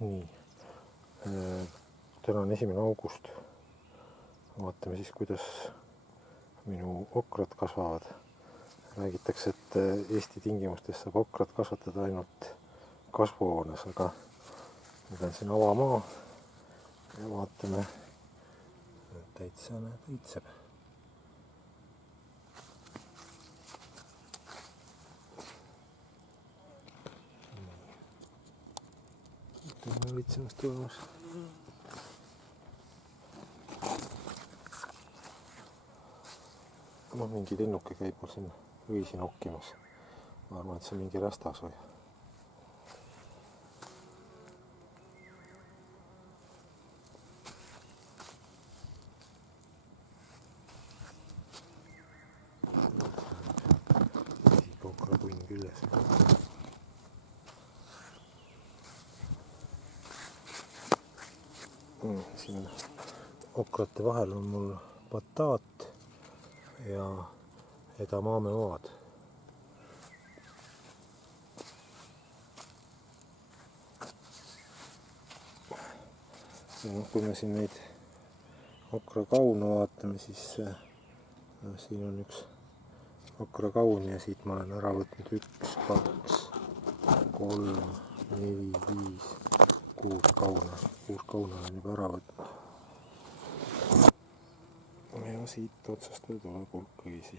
Nii, täna on 1. august. Vaatame siis, kuidas minu okrad kasvavad. Räägitakse, et Eesti tingimustes saab okrad kasvatada ainult kasvuhoones, aga nüüd on siin avamaa ja vaatame, täitsa õitseb. Teeme õitsemast tulemas. Mingi linnuke käib mul siin õisi nokkimas. Ma arvan, et see on mingi rästas või. Okrapunn küljes. Siin okrate vahel on mul bataat ja edamaameoad. Kui me siin neid okrakaune vaatame, siis siin on üks okrakaun ja siit ma olen ära võtnud 1, 2, 3, 4, 5, 6 kauna. 6 kauna olen juba ära võtnud. Ja siit otsast ei tule hulk õisi.